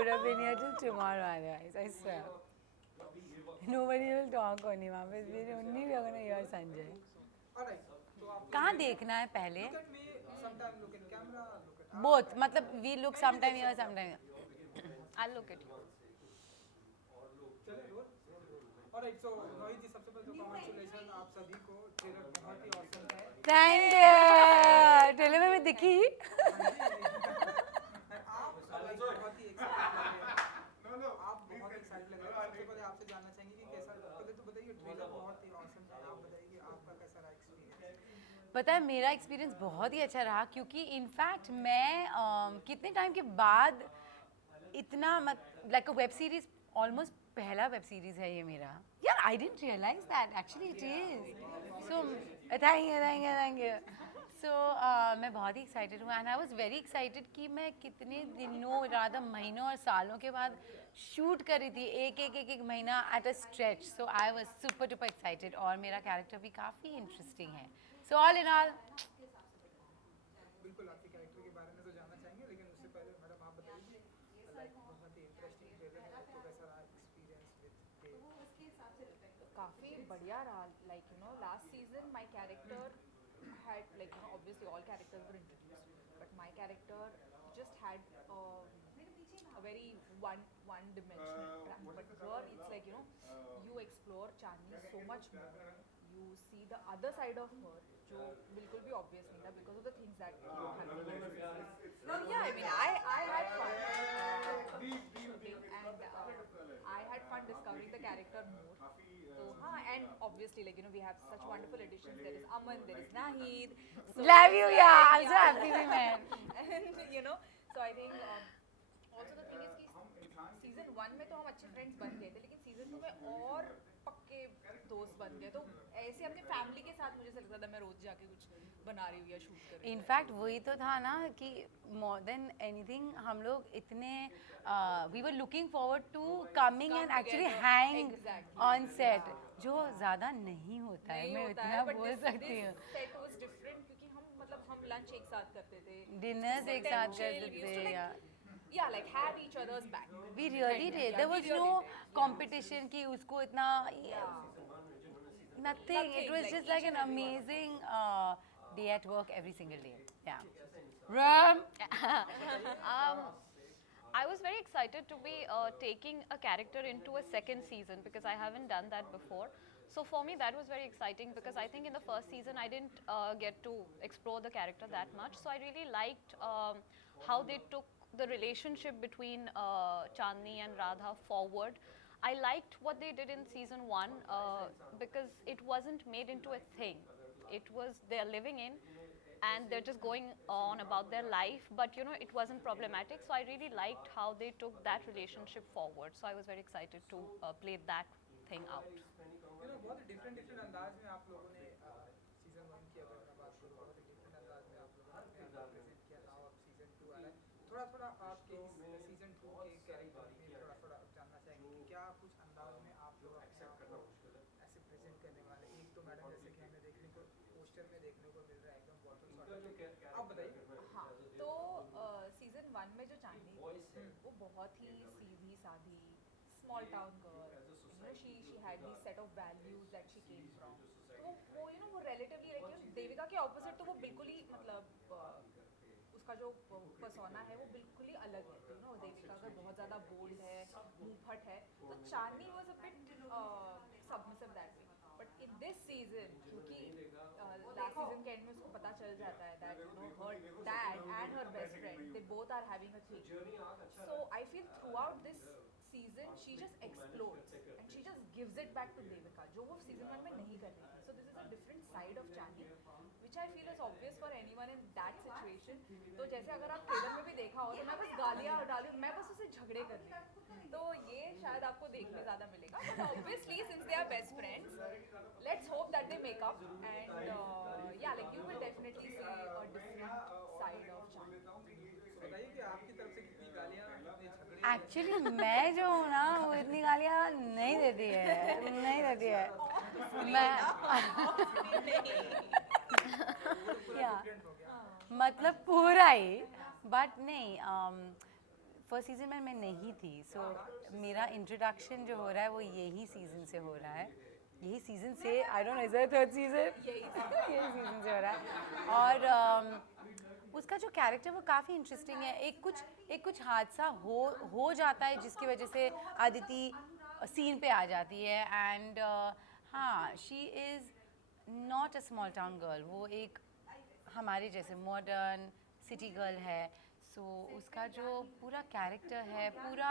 would have been here till tomorrow otherwise, I swear. Nobody will talk only वहाँ पे. Only we are going to hear Sanjay. Alright, तो आप कहाँ देखना है पहले? look at me, sometime look in camera, look at Both. मतलब we look sometime here, sometime. I'll look at you. चले रोल. Alright, so रोहित जी सबसे पहले तो congratulations आप सभी को, ट्रेलर बहुत ही awesome है. Thank you. ट्रेलर में मैं दिखी. आप बहुत ही excited लग रहे हैं. आप बहुत excited लग रहे हैं. सबसे पहले आपसे जानना चाहेंगे कि कैसा, पहले तो बताइए ट्रेलर बहुत ही awesome है. आप बताइए आपका कैसा रहा एक्सपीरियंस. पता है मेरा एक्सपीरियंस बहुत ही अच्छा रहा क्योंकि इनफैक्ट मैं कितने टाइम के बाद इतना like a web series almost पहला वेब सीरीज है ये मेरा यार I didn't realize that actually it is so thank you so मैं बहुत ही एक्साइटेड हूँ and I was very excited कि मैं कितने दिनों राधा महीनों और सालों के बाद शूट कर रही थी एक महीना at a stretch so I was super duper excited और मेरा कैरेक्टर भी काफ़ी इंटरेस्टिंग है सो ऑल इन ऑल बिल्कुल आपके कैरेक्टर के बारे में तो जानना चाहेंगे, लेकिन उससे पहले मैडम आप बताइए, लाइक बहुत ही इंटरेस्टिंग ट्रेलर है, तो कैसा रहा एक्सपीरियंस विद काफ़ी बढ़िया रहा like you know last season my character had like you know obviously all characters were introduced but my character just had a very one dimensional but here it's like you know you explore Chandni so much more you see the other side of her जो बिल्कुल भी obvious नहीं था because of the things that you have yeah I mean I had fun shooting and I had fun discovering the character more so and obviously like you know we have such wonderful additions there is Aman there is Nahid so love you yeah I'm so happy we met and you know so I think also the thing is कि season 1 में तो हम अच्छे friends बन गए थे लेकिन season 2 में और पक्के दोस्त बन गए तो ऐसे अपने फैमिली के साथ मुझे लगता था मैं रोज जाके कुछ बना रही हूँ या शूट कर रही हूँ इनफैक्ट वही तो था ना कि मोर देन एनीथिंग हम लोग इतने we were looking forward to coming and actually hang on set जो ज़्यादा नहीं होता है मैं इतना बोल सकती हूँ सेट वाज डिफरेंट क्योंकि हम मतलब हम लंच एक साथ करते थे डिनर्स एक साथ करते थे या yeah like had each other's back we really did there was no competition कि उसको इतना nothing it was just like an amazing day at work every single day yeah Ram I was very excited to be taking a character into a second season because I haven't done that before. So for me that was very exciting because I think in the first season I didn't get to explore the character that much. So I really liked how they took the relationship between Chandni and Radha forward. I liked what they did in season 1 because it wasn't made into a thing. It was they're living in and they're just going on about their life, but you know it wasn't problematic. So I really liked how they took that relationship forward. So I was very excited to play that thing out. You know बहुत ही different अंदाज में आप लोगों ने season 1 की अगर मैं बात करूँ बहुत ही डिफरेंट अंदाज में आप लोगों ने प्रेजेंट किया था अब सीजन 2 आ रहा है थोड़ा आपके इस सीजन 2 के कैरेक्टर में थोड़ा जानना चाहेंगे कि क्या कुछ अंदाज में आप लोग अपने आप को ऐसे प्रेजेंट करने वाले एक तो मैडम जैसे कि हमें देखने को पोस्टर में देखने को मिल रहा है एकदम बॉटल शॉट आप बताइए हाँ तो सीजन 1 में जो चांदनी वो बहुत ही सीधी सादी small town girl you know she had these set of values that she came from तो वो you know वो relatively like you know Devika के opposite तो वो बिल्कुल ही मतलब उसका जो persona है वो बिल्कुल ही अलग है तो you know देविका अगर बहुत ज़्यादा bold है मुंहफट है तो चांदनी was a bit submissive that way but in this season क्योंकि last season के end में उसको पता चल जाता है that you know her dad and her best friend they both are having a thing so I feel throughout this season she just explodes and she just gives it back to Devika जो वो season 1 में नहीं कर रही थी so this is a different side of Chandni which I feel is obvious for anyone in that situation तो जैसे अगर आप ट्रेलर में भी देखा हो तो मैं बस गालियाँ डाली मैं बस उसे झगड़े कर रही हूँ तो ये शायद आपको देखने ज़्यादा मिलेगा but obviously since they are best friends let's hope that they make up and yeah like you will definitely see a different side of Chandni बताइए कि आपकी तरफ से कितनी गालियाँ कितने झगड़े एक्चुअली मैं जो हूँ ना वो इतनी गालियाँ नहीं देती है मैं या मतलब पूरा ही बट नहीं फर्स्ट सीजन में मैं नहीं थी, सो मेरा इंट्रोडक्शन जो हो रहा है वो यही सीज़न से हो रहा है, यही सीज़न से, I don't know is it third season, यही सीज़न से हो रहा है। और उसका जो कैरेक्टर वो काफ़ी इंटरेस्टिंग है। एक कुछ हादसा हो जाता है जिसकी वजह से अदिति सीन पे आ जाती है, एंड हाँ, she is not a small town girl, वो एक हमारे जैसे मॉडर्न सिटी गर्ल है। सो उसका जो पूरा कैरेक्टर है, पूरा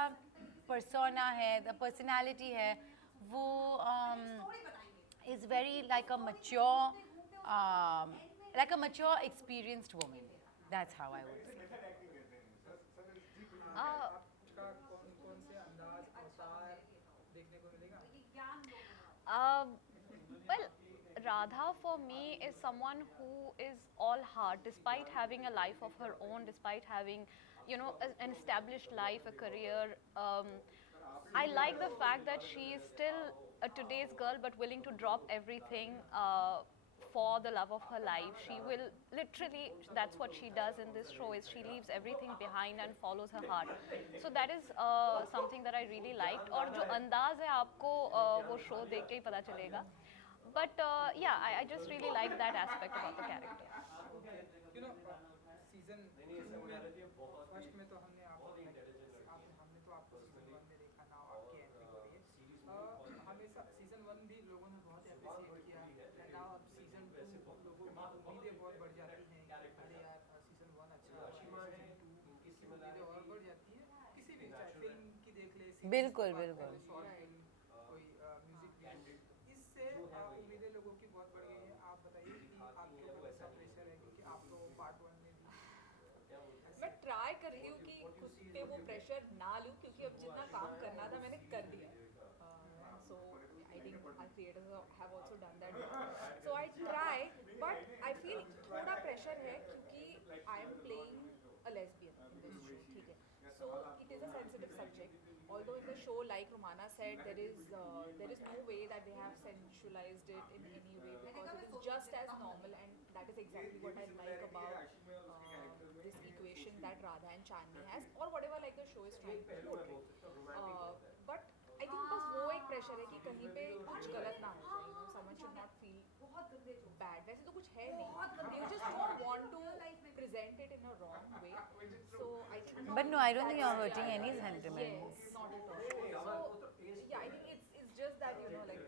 पर्सोना है, द पर्सनालिटी है, वो is very like a mature experienced woman. That's how I would say. आपका कौन से अंदाज अवतार देखने को मिलेगा? Well, Radha for me is someone who is all heart, despite having a life of her own, despite having, you know, an established life, a career. I like the fact that she is still a today's girl, but willing to drop everything for the love of her life. She will literally, that's what she does in this show, is she leaves everything behind and follows her heart. So that is something that I really liked. और जो अंदाज है आपको वो show देख के ही पता चलेगा. But yeah, I just really like that aspect about the character. You know, season first में तो हमने हमने तो आपको सीजन 1 में देखा, नाउ आपकी एंट्री हो रही है। हमेशा सीजन 1 भी लोगों ने बहुत अप्रिशिएट किया, नाउ अब सीजन 2 लोगों की उम्मीदें बहुत बढ़ जाती हैं कि अरे यार सीजन 1 अच्छा, सीजन 2 की उम्मीदें और बढ़ जाती हैं। किसी भी चाहे फिल्म की देख ले, बिल्कुल बिल्कुल शॉर्ट फिल्म, कोई म्यूजिक वीडियो, इससे उम्मीदें लोगों की बहुत बढ़ गई है। आप बताइए कि आपके ऊपर कैसा प्रेशर है, क्योंकि आप तो पार्ट 1 में भी मैं ट्राई कर रही हूँ कि खुद पे वो प्रेशर ना लूँ, क्योंकि अब जितना काम करना था मैंने कर दिया। So I think our creators have also done that, so I try, but I feel थोड़ा प्रेशर है क्योंकि I am playing a lesbian in this show, ठीक है। So it is a sensitive subject, although in the show, like Romana said, there is no way that they have sensualized it in any way, because it is just as normal, and that is exactly what I like about this equation that Radha and Chandni has, or whatever like the show is trying to portray. But I think बस वो एक pressure है कि कहीं पे कुछ गलत ना हो जाए, someone should not feel bad. वैसे तो कुछ है नहीं, you just don't want to present it in a wrong way. So I think. But no, I don't think you're hurting any sentiments. Yes, not at all. So yeah, I think it's just that, you know, like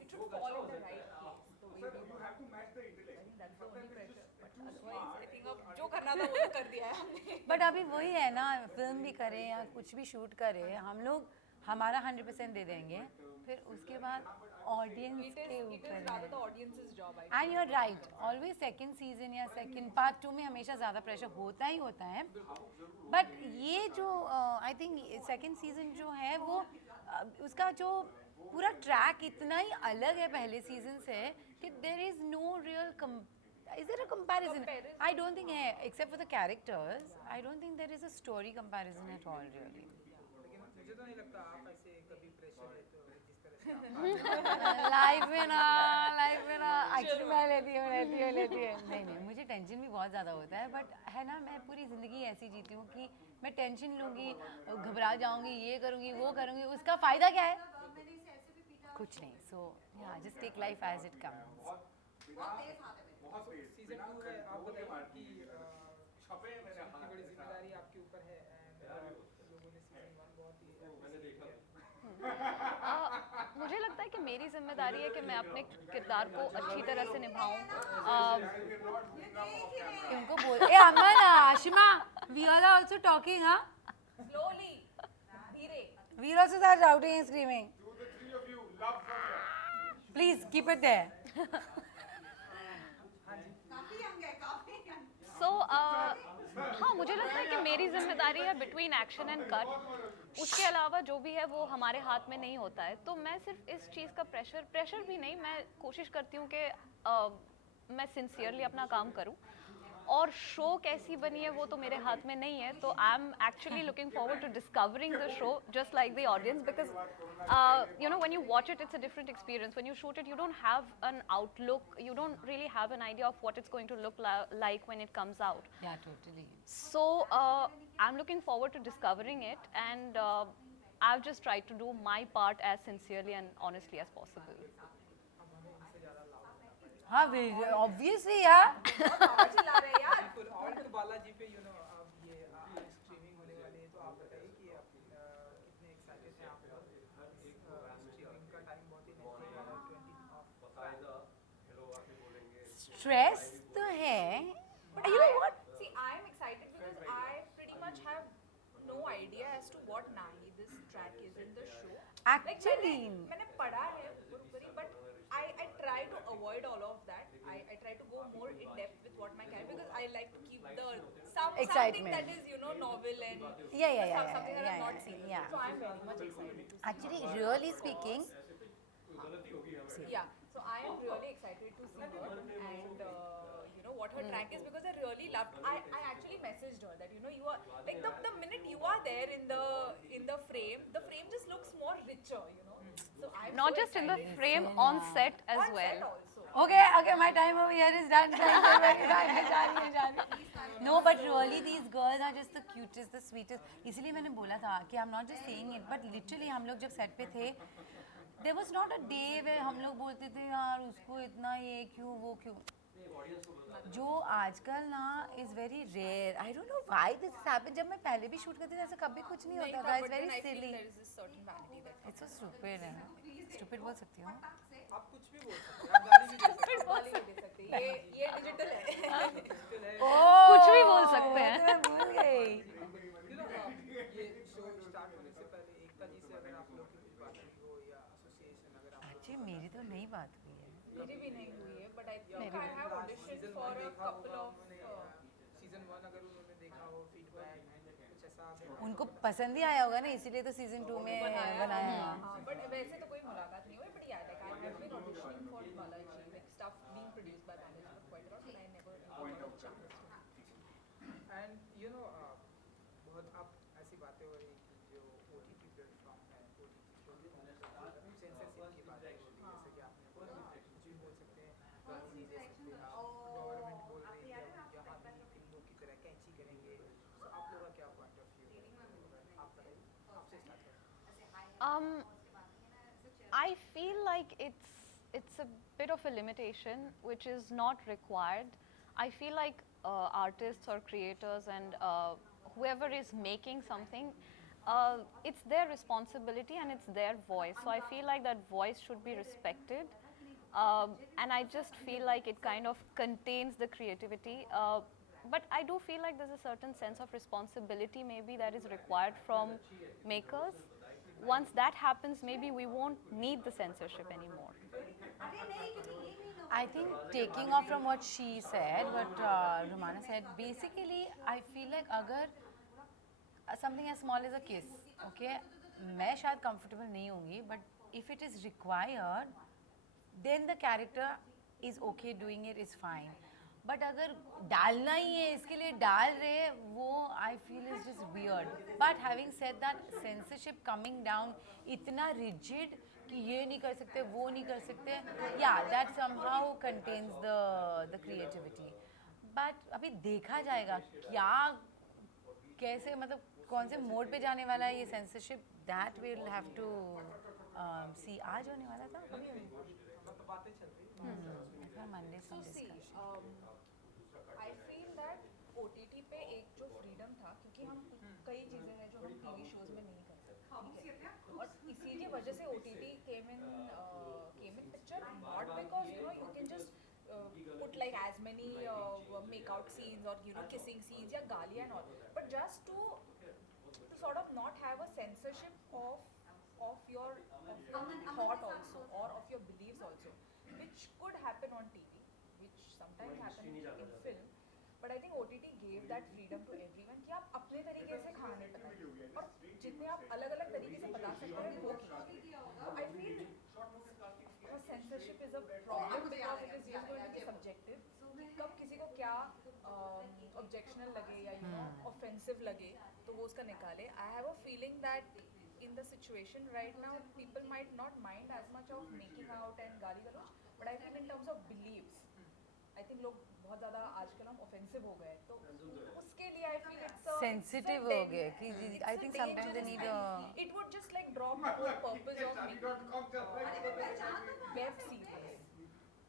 it should fall in the right place. The way we have to match the intellect. I think that's the only pressure. But otherwise, I think अब जो करना था वो तो कर दिया है हमने. बट अभी वही है ना, फिल्म भी करें या कुछ भी शूट करें, हम लोग हमारा 100% दे देंगे, फिर उसके बाद ऑडियंस It के is ऊपर rather है। the audience's job. I and you are right, always second season या सेकेंड पार्ट 2 में हमेशा ज़्यादा प्रेशर होता ही होता है। बट ये जो आई थिंक सेकेंड सीजन जो है वो उसका जो पूरा ट्रैक इतना ही अलग है पहले सीजन से कि there is no real is there a comparison? I don't think है, except for the characters, I don't think there is a story comparison at all really. लेकिन मुझे तो नहीं लगता आप ऐसे कभी प्रेशर लेते हो जिस तरह से आप लाइफ में ना एक्चुअली मैं लेती हूँ नहीं मुझे टेंशन भी बहुत ज़्यादा होता है, बट है ना, मैं पूरी ज़िंदगी ऐसी जीती हूँ कि मैं टेंशन लूँगी, घबरा जाऊँगी, ये करूँगी वो करूँगी, उसका फ़ायदा क्या है? कुछ नहीं। सो या just take life as it comes. Season 2 है, आप बताइए कि सबसे बड़ी जिम्मेदारी आपके ऊपर है, एंड लोगों ने सीजन 1 बहुत ही मुझे लगता है कि मेरी जिम्मेदारी है कि मैं अपने किरदार को अच्छी तरह से निभाऊं। उनको बोल ए Aman Ashima, we are also talking, हाँ slowly, धीरे. We are also start shouting and screaming. Please keep it there. So हाँ, मुझे लगता है कि मेरी जिम्मेदारी है बिटवीन एक्शन एंड कट, उसके अलावा जो भी है वो हमारे हाथ में नहीं होता है। तो मैं सिर्फ इस चीज़ का प्रेशर भी नहीं, मैं कोशिश करती हूँ कि मैं सिंसियरली अपना काम करूँ, और शो कैसी बनी है वो तो मेरे हाथ में नहीं है, तो I am actually looking forward to discovering the show just like the audience, because you know, when you watch it, it's a different experience. When you shoot it, you don't have an outlook, you don't really have an idea of what it's going to look like when it comes out. Yeah, totally. So I'm looking forward to discovering it, and I've just tried to do my part as sincerely and honestly as possible. हाँ, obviously यार. आवाज ही ला रहे हैं यार. बिल्कुल. और तो बालाजी पे यू नो अब ये स्ट्रीमिंग होने वाली है, तो आप बताइए कि आप कितने एक्साइटेड हैं आप लोग. स्ट्रीमिंग का टाइम बहुत ही नजदीक आ रहा है, 20 Stress तो है. But you know what? See, I am excited because I pretty much have no idea as to what Nahi this track is in the show. Actually. मैंने पढ़ा है ऊपरी, but I try to avoid all of that. I try to go more in depth with what my character, because I like to keep the something Excitement. that is, you know, novel and Yeah. something that I've not seen. Yeah. So I'm very much excited to see. Actually, really speaking, Yeah, so I am really excited to see her and you know what her track is, because I really loved. I actually messaged her that, you know, you are like the minute you are there in the frame just looks more richer, you know. So I'm Not so just in the excited. frame, on set as On well. set also. okay, my time over here is done. No, but really these girls are just the cutest, the sweetest. इसलिए मैंने बोला था कि I'm not just saying it, but literally हम लोग जब set पे थे, there was not a day where हम लोग बोलते थे यार उसको इतना ये क्यों वो क्यों. जो आजकल ना is very rare. I don't know why this has happened. जब मैं पहले भी shoot करती थी ऐसा कभी कुछ नहीं होता था. It's But then very I feel silly. there is this certain vanity that It's so stupid है. Stupid बोल सकती हूँ. आप कुछ भी बोल सकते हैं, आप गाली भी दे सकते हैं. गाली नहीं दे सकते. ये डिजिटल है. Digital है. कुछ भी बोल सकते हैं. मैं भूल गई. You know, ये शो स्टार्ट होने से पहले एकता जी से अगर आप लोग की कुछ बात हुई हो या एसोसिएशन अगर आप Actually मेरी तो नहीं बात हुई है. मेरी भी नहीं हुई है, but I think मेरी I भी. have auditioned for a couple of season 1 अगर उन्होंने देखा हो फीडबैक कुछ ऐसा अगर उनको पसंद ही आया होगा ना, इसीलिए तो सीजन 2 में बनाया है. हाँ, but वैसे तो कोई मुलाकात नहीं हुई, but yeah, like I have been auditioning for Balaji, like stuff being produced by Balaji for quite a lot, but I never got a chance to. And you know बहुत आप ऐसी बातें हो रही कि जो ओटीटी प्लेटफॉर्म है, OTT platform censorship की बात हो रही है, जैसे कि आपने बोला कुछ भी बोल सकते हैं, गाली नहीं दे सकते आप, गवर्नमेंट बोल रही है जहाँ भी फिल्मों की तरह कैंची करेंगे. तो आप लोगों का क्या पॉइंट ऑफ व्यू है? आप बताइए, आपसे स्टार्ट करें. I feel like it's a bit of a limitation which is not required. I feel like artists or creators and whoever is making something, it's their responsibility and it's their voice. So I feel like that voice should be respected. And I just feel like it kind of contains the creativity. But I do feel like there's a certain sense of responsibility maybe that is required from makers. Once that happens, maybe we won't need the censorship anymore. I think taking off from what she said, what Romana said, basically I feel like अगर something as small as a kiss, okay, मैं शायद comfortable नहीं होंगी, but if it is required, then the character is okay doing it, is fine. But अगर डालना ही है इसके लिए डाल रहे वो I feel is just weird. But having said that, censorship coming down इतना rigid कि ये नहीं कर सकते वो नहीं कर सकते, yeah, that somehow contains the creativity. But अभी देखा जाएगा क्या कैसे मतलब कौन से मोड पे जाने वाला है ये censorship, that we'll have to see. आज होने वाला था बातें चल रही है. Monday So some see, discussion. I feel that OTT पे एक जो freedom था, क्योंकि हम कई चीज़ें हैं जो हम टीवी शोज में नहीं कर सकते, ठीक है? और इसी की वजह से OTT came in picture, not because you know you can just put like as many make out scenes or you know kissing scenes या गालियाँ and all, but just to sort of not have a censorship of your thought also or of your beliefs also, which could happen on TV, which sometimes happen in film, but I think OTT gave that freedom to everyone कि आप अपने तरीके से कहानी बताइए और जितने आप अलग-अलग तरीके से बता सकते हैं वो कीजिए. So I feel censorship is a problem because it is just going to be subjective. कब किसी को क्या प्रोफेशनल लगे या यू नो ऑफेंसिव लगे तो वो उसका निकाले. I have a feeling that in the situation right now people might not mind as much of making out and गाली गलौज, but I feel in terms of beliefs I think लोग बहुत ज़्यादा आजकल हम offensive हो गए तो उसके लिए I feel it's a Sensitive हो गए कि I think sometimes they need a it would just like drop the whole purpose of making web series.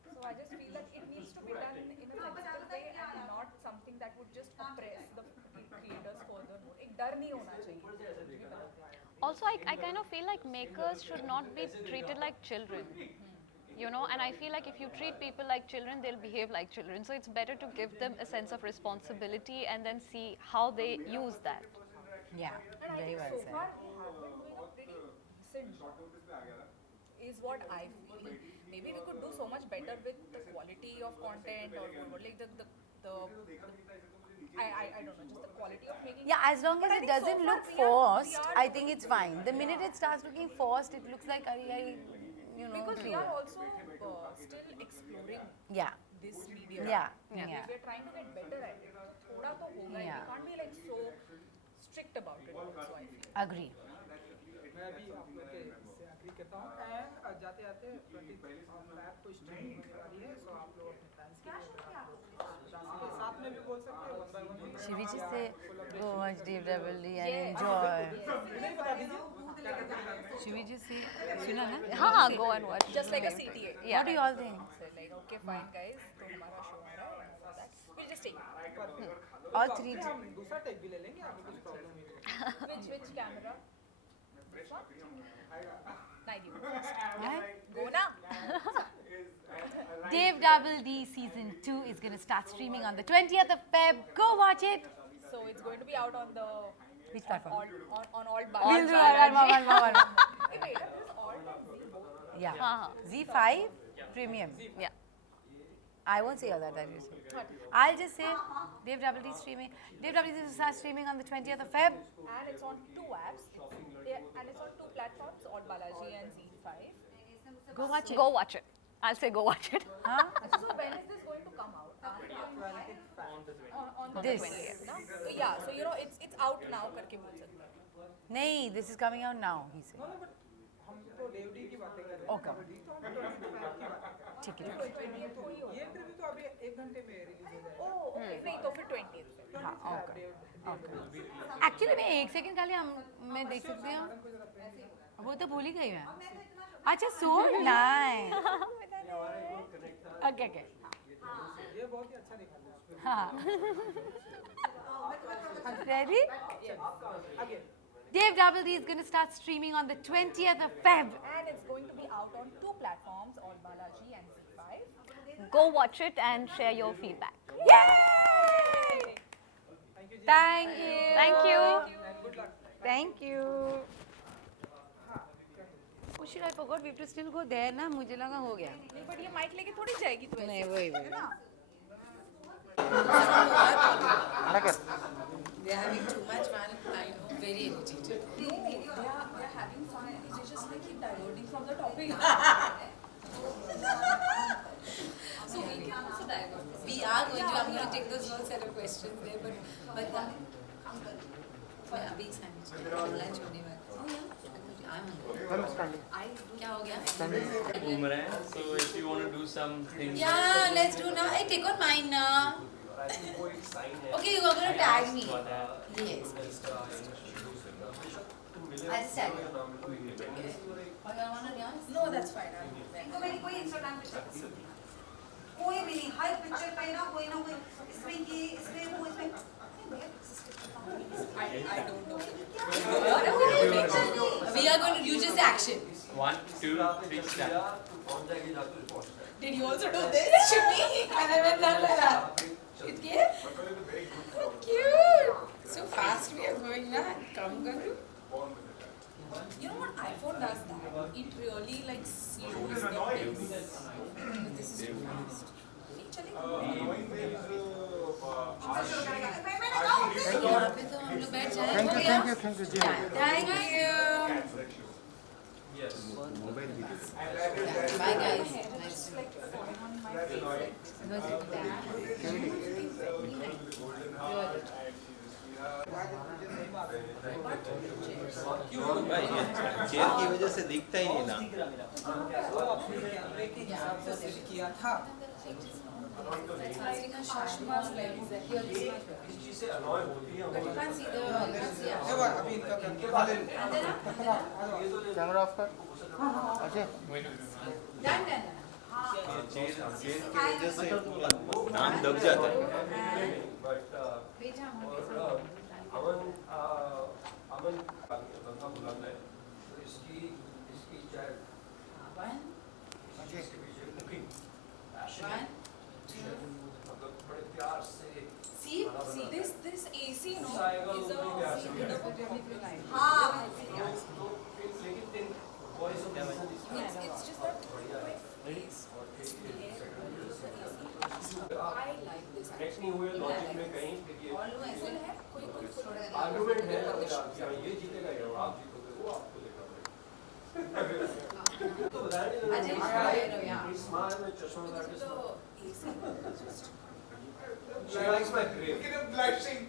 So I just feel that it needs to be done in a sensible way and not something that would just oppress the creators furthermore. एक डर नहीं होना चाहिए कुछ भी बनाते हैं. Also, I kind of feel like makers should not be treated like children. You know, and I feel like if you treat people like children, they'll behave like children. So it's better to give them a sense of responsibility and then see how they use that. yeah, And I very think well so said. far we have been doing a pretty decent job, is what I feel. Maybe we could do so much better with the quality of content or like the I don't know, just the quality of making. Yeah, as long But as I it think so doesn't far look we forced, are I doing think it's it. fine. The minute it starts looking forced, it looks like you know, Because we too. are also still exploring Yeah, this medium. yeah, Yeah. yeah. We're trying to get better at it. थोड़ा तो होगा ही. Yeah. We can't be like so strict about it also, I feel. Agree. मैं भी आप लोग के इससे agree करता हूँ. एंड जाते जाते 20 फ्लैट को स्ट्रीमिंग होने वाली है, सो आप लोग अपने प्लान्स के लिए साथ में भी बोल सकते हैं, वन बाय वन भी. Should we just say, go watch Dave Double D and Yes. enjoy? नहीं बता दीजिए क्या क्या करना. Should we just say, सुना ना? Haan, go and watch. Just like a CTA. What do you all think? So like, okay, fine guys, तो हमारा शो आ रहा है and all that. We'll just take it. All three. हम दूसरा take भी ले लेंगे, आपको कुछ प्रॉब्लम नहीं है. Which camera? This one? Nah, you go first. Huh? Go na. Dave Double D season 2 is going to start streaming on the 20th of Feb. Go watch it. So it's going to be out on the Which platform? on all We'll do Balaji. one more. Hey, wait, this is all on Z both. Yeah. Uh-huh. Z5 Premium. Yeah. I won't say all that. I'll just say Dave Double D streaming. Dave Double D is going to start streaming on the 20th of Feb. And it's on 2 apps. And it's on 2 platforms, All Balaji and Z5. Go watch it. Go watch it. I'll say go watch it. Huh? So when is this going to come out? On the This. 20th, na? So yeah, so you know it's out now करके बोल सकते हैं. Nahin, this is coming out now, he said. No, but हम तो डेवडी की बातें कर रहे हैं. Okay. कबड्डी तो हम 25 की बात कर रहे हैं. ठीक है. 20th को ही होगा. ये इंटरव्यू तो अभी 1 घंटे में रिलीज हो जाएगा. Oh, okay. नहीं तो फिर 20th. हाँ, okay. Actually, मैं एक सेकंड खाली मैं देख सकती हूँ. वो तो भूल ही गई मैं. अच्छा, so nice. Okay, okay. ये बहुत ही अच्छा दिखा था. हाँ. Ready? आगे. Dave Double D is going to start streaming on the 20th of Feb. And it's going to be out on 2 platforms, All Balaji and Z5. Go watch it and share your feedback. Yay! Thank you ji. Thank you. Thank you. And good luck. Thank you. Oh shit, I forgot we have to still go there ना. मुझे लगा हो गया. नहीं but ये mic लेके थोड़ी जाएगी तू ऐसे. नहीं वही वही. They're having too much fun. I know, very irritated. They're having fun. They just like keep diverting from the topic. So we can also divert. We are going to. I'm going to take this whole set of questions there, but अभी sandwich lunch होने वाला. Oh yeah. I'm hungry. क्या हो गया? Boomerang. So if you want to do some things. Yeah, let's do now. Hey, take on mine now. Okay, you are going to tag me. Yes. I'll just tag you. Okay. Or you want on yours? No, that's fine. इनको मेरी कोई Instagram पे कोई भी नहीं हर picture पे ना कोई इसमें ये इसमें वो इसमें I don't know. We are going to do just action. 1, 2, 3, start. Did you also do this to me? And I went down like that. It's cute. So cute. So fast we are going now. Come, Garu. You know what iPhone does that? It really like slows the pace. This is too fast. नहीं चलेगा. यहाँ पे तो हम लोग बैठ जाए. Thank you, thank you, thank you. Thank you. Bye guys. Nice. Like falling on my face. Go sit down. भाई ये चेयर की वजह से दिखता ही नहीं ना. वो अपने कैमरे के हिसाब से सेट किया था देखो अभी इनका करके कैमरा ऑफ कर. अच्छा चेयर की वजह से नाम दब जाता है. This AC, no, is a bit of a problem. हाँ It's just that my face I like this actually. Full है कोई Look at him blushing.